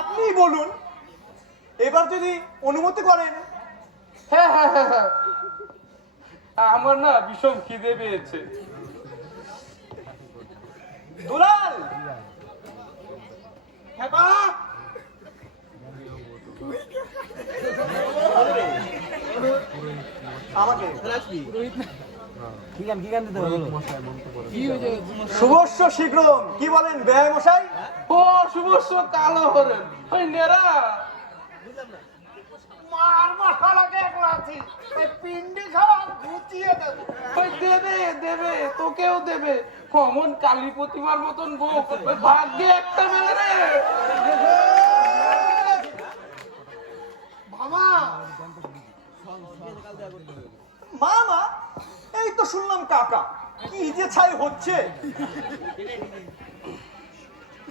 আপনি বলুন, এবার যদি অনুমতি করেন। হ্যাঁ হ্যাঁ হ্যাঁ হ্যাঁ, আমার না ভীষণ খিদে পেয়েছে। দুলাল, হেপা, আমাকে শুভস্য শীঘ্রম, কি বলেন বেয়াই মশাই? ও শুভস্য কালো হরেন, ওই নেরা মার মশালাকে এক লাথি, এই পিন্ডি খাওয়া গুছিয়ে দেবো। ওই দেবে দেবে, তোকেও দেবে। কমন কালী প্রতিমার মতন বউ, ওই ভাগ্যে একটা মেলে রে। বাবা, মামা, এই তো শুনলাম কাকা, কি যে ছাই হচ্ছে।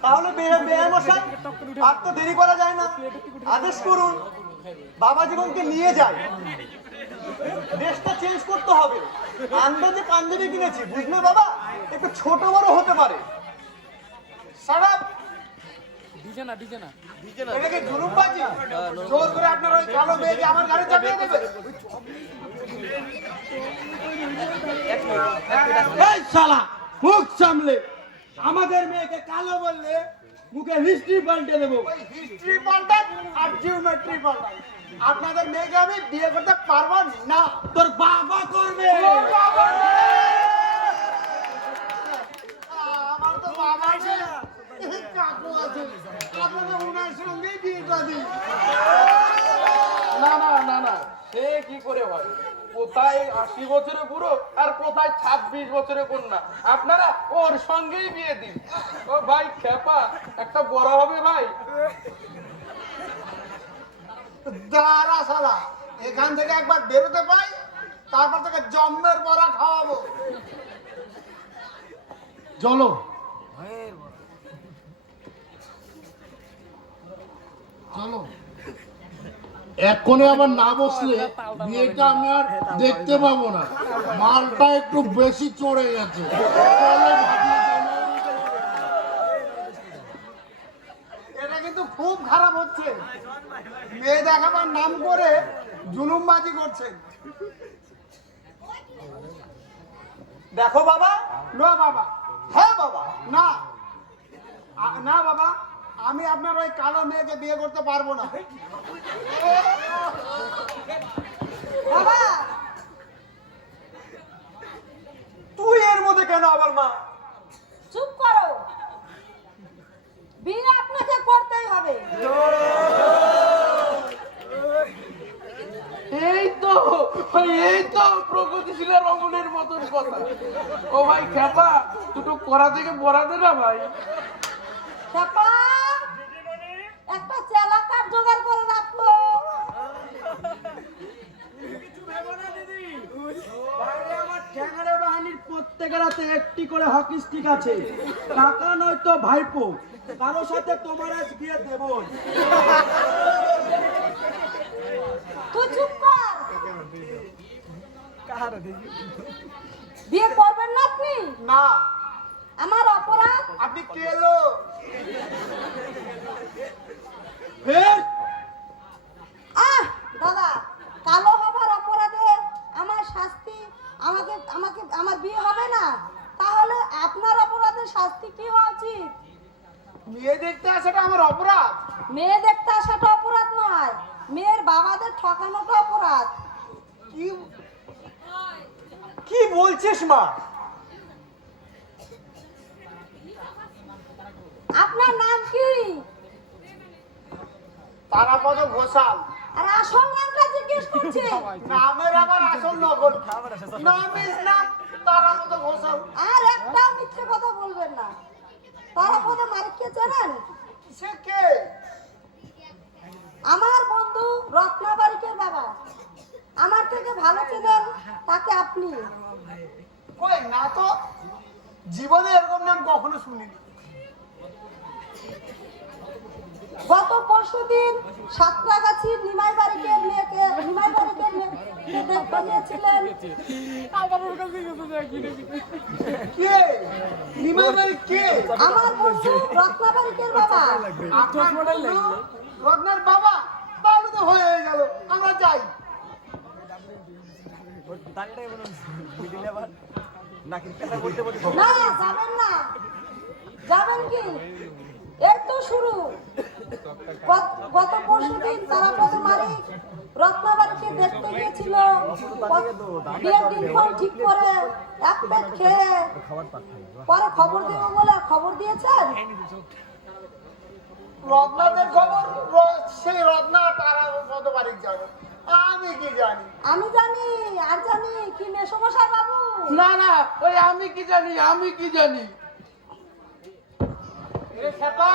তাহলে বেয়াই মশাই, আর তো দেরি করা যায় না, আদেশ করুন, বাবা জীবনকে নিয়ে যায়। ড্রেসটা চেঞ্জ করতে হবে। আন্দাজে পাঞ্জাবি কিনেছি, বুঝলে বাবা, একটু ছোট বড় হতে পারে। সারাপ এটা কি জুলুমবাজি? জোর করে আপনার ওই কালো মেয়েকে আমার গাড়ি চাপিয়ে দেবে? এই শালা, মুখ সামলে। আমাদের মেয়েকে কালো বললে মুখে হিস্ট্রি পাল্টে দেবো। ওই হিস্ট্রি পাল্টান আর জিওমেট্রি পাল্টান। আপনাদের মেয়েকে আমি বিয়ে করতে পারবো না। তোর বাবা করবে। আমার তো বাবা আছে, কাকু আছে, আপনাদের ওনার সঙ্গেই বিয়েটা দিই। না না না না, সে কি করে হয়? কোথায় 80 বছরে বুড়ো আর কোথায় 26 বছরে কন্যা। আপনারা ওর সঙ্গেই বিয়ে দিন। ও ভাই খেপা, একটা বড় হবে ভাই। দাঁড়া শালা, এখান থেকে একবার বেরোতে পাই, তারপর থেকে জম্মের বড়া খাওয়াবো। চলো চলো, এক্ষণে আবার না বসলে বিয়েটা আমি আর দেখতে পাবো না। মালটা একটু বেশি চড়ে গেছে। চলো, ভাবিয়ে চলো। এটা কিন্তু খুব খারাপ হচ্ছে। মেয়ে দেখাবার নাম করে জুলুমবাজি করছেন। দেখো বাবা, না বাবা, হ্যাঁ বাবা, না না বাবা, আমি আপনার ওই কালো মেয়েকে বিয়ে করতে পারবো না। বাবা, তুই এর মধ্যে কেন আবার মা? চুপ করো, বিয়ে আপনাকে করতেই হবে। মতন কথা। ও ভাই খেপা, দুটো করা থেকে বড়া দে না ভাই। চাপা একটা চালাকার জোগাড় করে রাখো। বাইরে আমার ঠ্যাঙাড়ে বাহিনীর প্রত্যেকের হাতে একটি করে হকি স্টিক আছে। কাকা নয়তো ভাইপো, কারো সাথে তোমার আজ বিয়ে দেবই। তুই চুপ কর। বিয়ে করবেন না আপনি? না, আমার অপরাধ। আপনি কে লোক? দাদা, কালো হবার অপরাধে আমার শাস্তি, আমার বিয়ে হবে না, তাহলে আপনার অপরাধের শাস্তি কি হওয়া উচিত? মেয়ে দেখতে আসাটা আমার অপরাধ? মেয়ে দেখতে আসাটা অপরাধ নয়, মেয়ের বাবাদের ঠকানোটা অপরাধ। কি কি বলছিস মা? আপনার নাম কি? তারাপদ ঘোষাল। আর আসল নামটা জিজ্ঞেস করছি। নামের আবার আসল নকল। নাম ইজ নাম, তারাপদ ঘোষাল। আর একটা মিথ্যে কথা বলবেন না। তারাপদ মালিককে চেনেন? সে কে? আমার বন্ধু রত্নাবারিকের বাবা। আমার থেকে ভালো চেনেন তাকে আপনি। কই না তো, জীবনে এরকম নাম কখনো শুনিনি। গত পরশুদিন সাতরাগাছির নিমাই বাড়িকে দেখতে গিয়েছিলেন। কে? নিমাই বাড়ি কে? আমার বন্ধু রত্নাবারিকের বাবা। আপনার বন্ধু রত্নার বাবা? তাহলে তো হয়ে গেল, আমরা যাই। না, যাবেন না। যাবেন কি? এই তো শুরু। গত পরশুদিন তারাপদ মালিক রত্নাবাড়িকে দেখতে গিয়েছিল। বিয়ের দিনক্ষণ ঠিক করে এক পেট খেয়ে পরে খবর দেব বলে খবর দিয়েছেন। রত্নাদের খবর সেই রত্না তারাপদ বাড়ির যাবে, আমি কি জানি? আমি জানি, আর জানি কি মেসমশাই বাবু। না না, ওই আমি কি জানি। এ খেপা,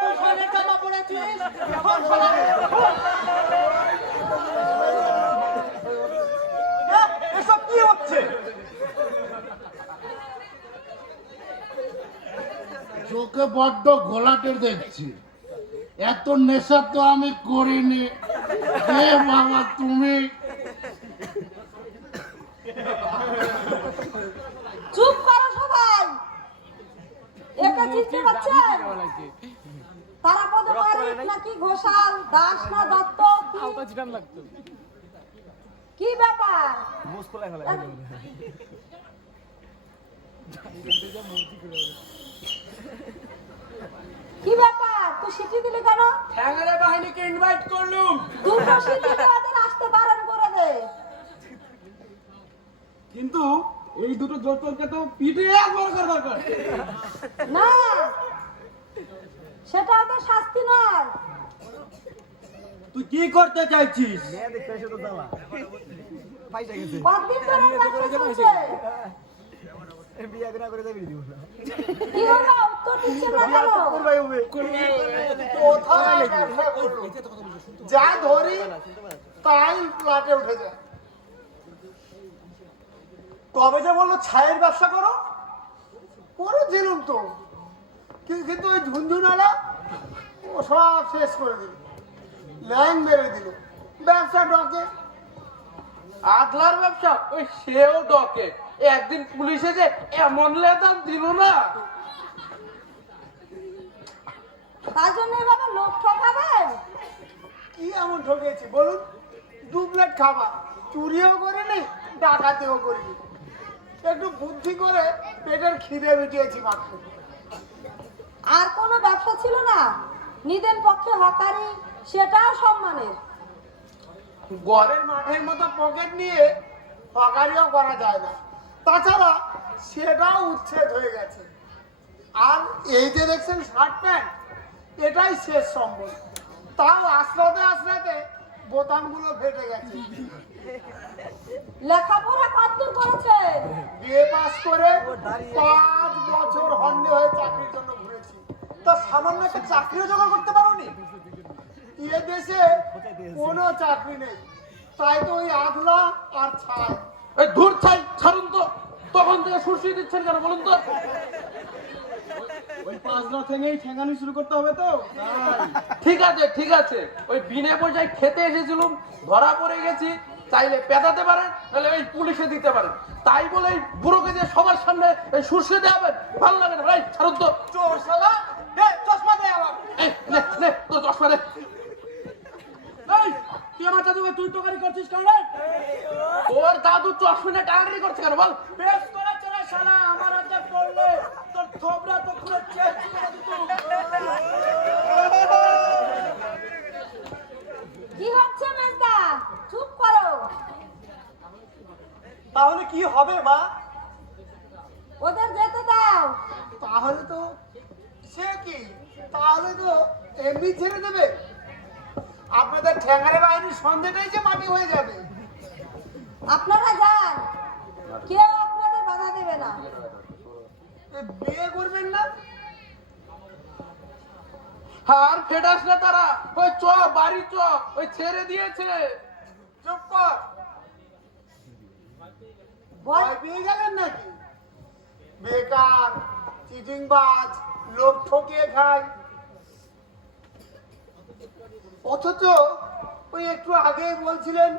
তুই সোনের জামা পরেছিস? এসব কি হচ্ছে? চোখে বড্ড ঘোলাটে দেখছি। এত নেশা তো আমি করিনি। হে বাবা তুমি? চুপ করো সবাই। একে চিনতে পারছেন? তারাপদ মালিক নাকি ঘোষাল, দাস না দত্ত? কি ব্যাপার? কি ব্যাপার? তুই সিটি দিলি কেন? ঠ্যাঙাড়ে বাহিনীকে ইনভাইট করলুম। দুটো সিটি দিয়ে ওদের আসতে বারণ করে দে। কিন্তু এই দুটো জোটকে তো পিঠে একবার করে দরকার। না, সেটা ওদের শাস্তি নয়। তুই কি করতে চাইছিস? কতদিন ধরে ব্যবসা চলছে? কি হলো? উত্তর দিচ্ছেন না কেন? কোথায় ব্যবসা করলো? যা ধরি তাই প্লাটে উঠে যায়। তবে যে বললো ছায়ের ব্যবসা করো। করেছিলাম তো, কিন্তু ওই ঝুনঝুনালা ও সব শেষ করে দিল, ল্যাং মেরে দিল, ব্যবসা ডকে। আদলার ব্যবসা ওই সেও ডকে। একদিন পুলিশে যে এমন লেদাম দিল না, তার জন্য এভাবে লোক ঠকাবেন? কি এমন ঠকেছি বলুন? 2 প্লেট খাবার চুরিও করিনি, ডাকাতিও করিনি। একটু বুদ্ধি করে পেটের খিদে মিটিয়েছি মাত্র। আর কোনো ব্যবসা ছিল না? নিদেন পক্ষে হকারি, সেটাও সম্মানের। ঘরের মাঠের মতো পকেট নিয়ে হকারিও করা যায় না, তাছাড়া সেটাও উচ্ছেদ হয়ে গেছে। আর এই যে দেখছেন শার্ট প্যান্ট, এটাই শেষ সম্বল। তাও আশ্রাতে বোতামগুলো ফেটে গেছে। লেখাপড়া কতদূর করেছেন? বিএ পাস করে 5 বছর হন্ডে হয়ে চাকরির জন্য ঘুরেছি। তা সামান্য একটা চাকরিও জোগাড় করতে পারোনি? এ দেশে কোনো চাকরি নেই, তাই তো ওই আধলা আর ছাই। এই দূর ছাই ছাড়ুন তো, তখন থেকে সুরসি দিচ্ছেন কেন বলুন তো? ওই পাঁচরা থেকেই ঠেঙানি শুরু করতে হবে তো। ঠিক আছে ঠিক আছে, ওই বিনা পয়সায় খেতে এসেছিলাম, ধরা পড়ে গেছি, চাইলে পেটাতে পারেন, নাহলে ওই পুলিশে দিতে পারেন। তাই বলে এই বুড়োকে দিয়ে সবার সামনে এই সুরসি দেওয়াবেন, ভালো লাগে না ভাই, ছাড়ুন তো। চোর শালা, দে চশমা দে আমার। এই নে নে তোর চশমা নে। এই তুই আমার দাদুকে তুই টোকারি করছিস কেন রে? ওর দাদু চশমা টানাটানি করছে কেন বল? বেশ করেছে রে শালা, আমার হাতে পড়লে তোর থোবরা তো পুরো চেঞ্জ করে দিত। কি হচ্ছে মেজদা? চুপ করো। তাহলে কি হবে মা? ওদের যেতে দাও। তাহলে তো সে কি, তাহলে তো এমনি ছেড়ে দেবে? আপনাদের ঠ্যাঙারে বাহিনীর সন্দেহটাই যে মাটি হয়ে যাবে। আপনারা যান, কেউ আপনাদের বাধা দেবে না। বিয়ে করবেন না? আর ফেটাস না তারা, ওই চ বাড়ি চ, ওই ছেড়ে দিয়েছে। চুপ কর, ভয় ভয় পেয়ে গেলেন নাকি? বেকার, চিটিংবাজ, লোক ঠকিয়ে খায়। অথচ ওই একটু আগেই বলছিলেন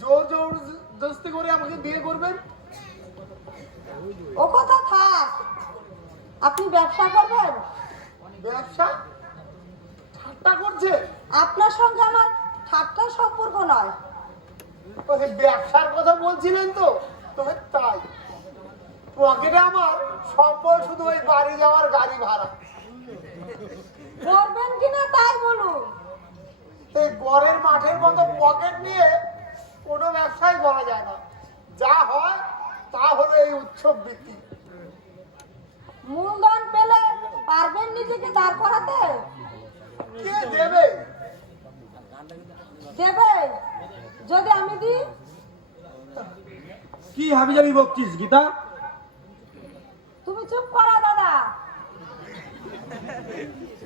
জোর জবরদস্তি করে আমাকে বিয়ে করবেন। ও কথা থাক, আপনি ব্যবসা করবেন? ব্যবসা? ঠাট্টা করছে? আপনার সঙ্গে আমার ঠাট্টার সম্পর্ক নয়। ওই ব্যবসার কথা বলছিলেন তো, তবে তাই পকেটে আমার সম্বল শুধু ওই বাড়ি যাওয়ার গাড়ি ভাড়া। করবেন কিনা তাই বলুন। এই গড়ের মাঠের মতো পকেট নিয়ে কোনো ব্যবসায় করা যায় না। যা হয় তা হলো এই উৎসব বৃত্তি। মূলধন পেলে পারবেন নিজেকে দাঁড় করাতে? কে দেবে? দেবে যদি আমি দিই। কি হাবি যাবি বকছিস গীতা? তুমি চুপ করো দাদা।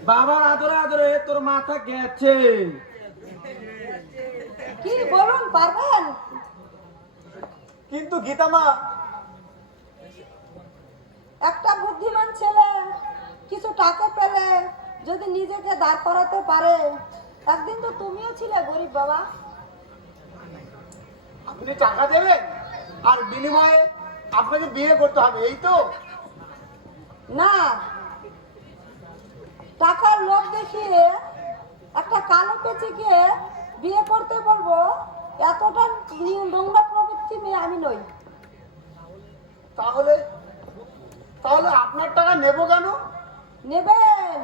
বাবার আদরে আদরে তোর মাথা গেছে। কি বলুন, পারবেন? কিন্তু গীতা মা, একটা বুদ্ধিমান ছেলে কিছু টাকা পেলে যদি নিজেকে দাঁড় করাতে পারে, একদিন তো তুমিও ছিলে গরিব বাবা। আপনি টাকা দেবেন আর বিনিময়ে আপনাকে বিয়ে করতে হবে, এই তো? না, টাকার লোভ দেখিয়ে একটা কালো পেঁচিকে বিয়ে করতে বলবো, এতটা নোংরা প্রবৃত্তি মেয়ে আমি নই। তাহলে তাহলে আপনার টাকা নেব কেন? নেবেন,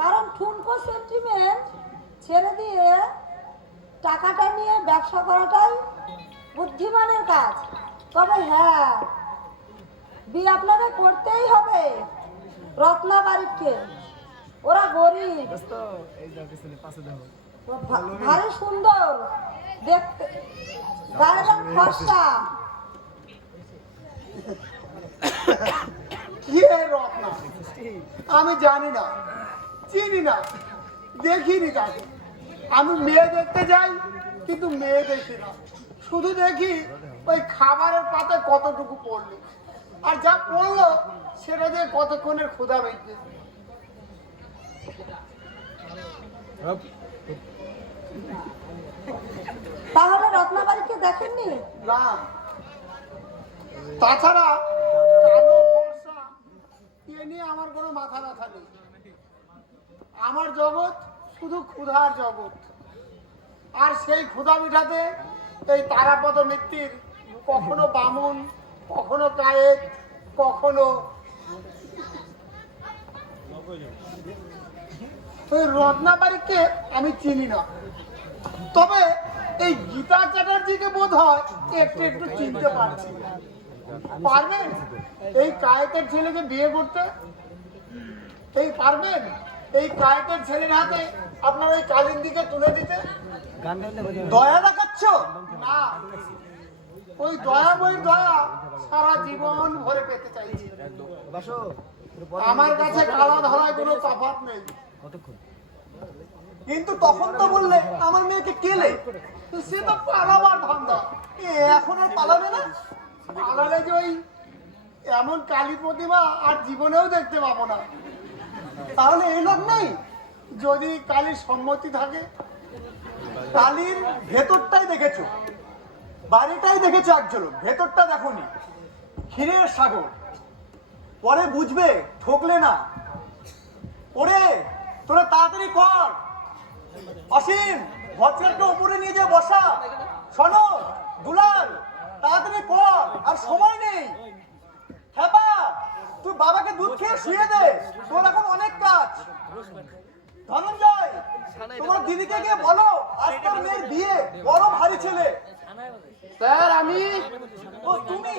কারণ ঠুনকো সেন্টিমেন্ট ছেড়ে দিয়ে টাকাটা নিয়ে ব্যবসা করাটাই বুদ্ধিমানের কাজ। তবে হ্যাঁ, বিয়ে আপনাকে করতেই হবে রত্নাবাড়িকে। ওরা গরিব, ভারী সুন্দর দেখতে, গায়ের রং ফর্সা। কে রত্না? আমি জানি না, চিনি না, দেখিনি তাকে। আমি মেয়ে দেখতে যাই, কিন্তু মেয়ে দেখি না, শুধু দেখি ওই খাবারের পাতে কতটুকু পড়লো, আর যা পড়লো সেটা দিয়ে কতক্ষণের ক্ষুধা মিটবে। তাহলে রত্নাবাড়িকে দেখেননি? না, তাছাড়া কালো ফর্সা এ নিয়ে আমার কোনো মাথা ব্যথা নেই। আমার জগৎ শুধু ক্ষুধার জগৎ, আর সেই ক্ষুধা মিটাতে এই তারাপদ মিত্তির কখনো বামুন, কখনো কায়েত, কখনো ওই রত্নাবাড়িকে আমি চিনি না। তবে এই গীতা চ্যাটার্জিকে বোধ হয় একটু একটু চিনতে পারছি। পারবেন এই কায়েতের ছেলেকে বিয়ে করতে? এই পারবেন এই কায়েতের ছেলের হাতে আপনার ওই কালিন্দিকে তুলে দিতে? দয়া দেখাচ্ছ? না, ওই দয়া বইয়ের দয়া সারা জীবন ভরে পেতে চাইছি। আমার কাছে কালা ধরায় কোনো তফাৎ নেই। কিন্তু তখন তো বললে আমার মেয়েকে কেলে। সে তো পালাবার ধান্দা। এখন আর পালাবে না? পালালে যে ওই এমন কালী প্রতিমা আর জীবনেও দেখতে পাবো না। তাহলে এই লোক নেই? যদি কালীর সম্মতি থাকে। কালির ভেতরটাই দেখেছো, বাড়িটাই দেখেছো একজন, ভেতরটা দেখোনি। ক্ষীরের সাগর, পরে বুঝবে, ঠকলে না। ওরে তোরা তাড়াতাড়ি কর। অসীম, ভদ্রকে উপরে নিয়ে যা বসা। শোনো দুলাল, তাড়াতাড়ি কর, আর সময় নেই। হ্যাপা, তুই বাবাকে দুধ খেয়ে শুয়ে দে, তোর এখন অনেক কাজ। ধনঞ্জয়, তোমার দিদিকে গিয়ে বলো আজ তোর মেয়ের বিয়ে, বড় ভারী ছেলে। স্যার আমি ও তুমি,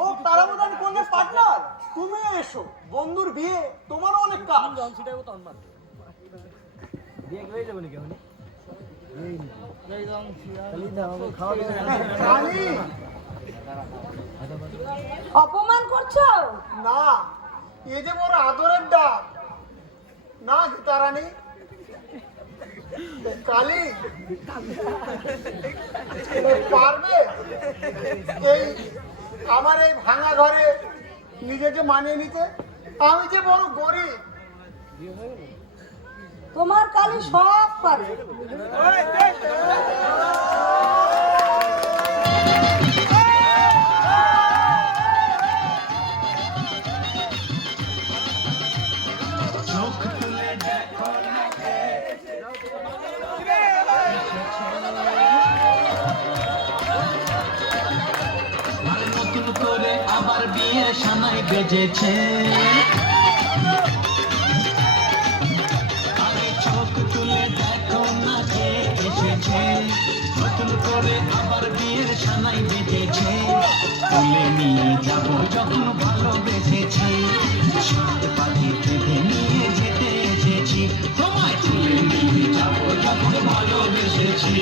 ও তারাবদান করলে পার্টনার, তুমি এসো। বন্ধুর বিয়ে, তোমারও অনেক কাজ। কালী, অপমান করছো? না, এ যে বড় আদরের ডাক না গীতারানী। কালী পারবে এই আমার এই ভাঙা ঘরে নিজেকে মানিয়ে নিতে? আমি যে বড় গরিব। তোমার কালি সব পারে। নতুন করে আবার বিয়ের সানাই বেজেছে, আরে চোখ তুলে দেখো না কে এসেছে। নতুন করে আবার বিয়ের সানাই বেজেছে, তুলে নিয়ে যাবো যখন ভালোবেসেছি। সাত পাখি থেকে নিয়ে যেতে এসেছি, তোমায় তুলে নিয়ে যাবো যখন ভালোবেসেছি।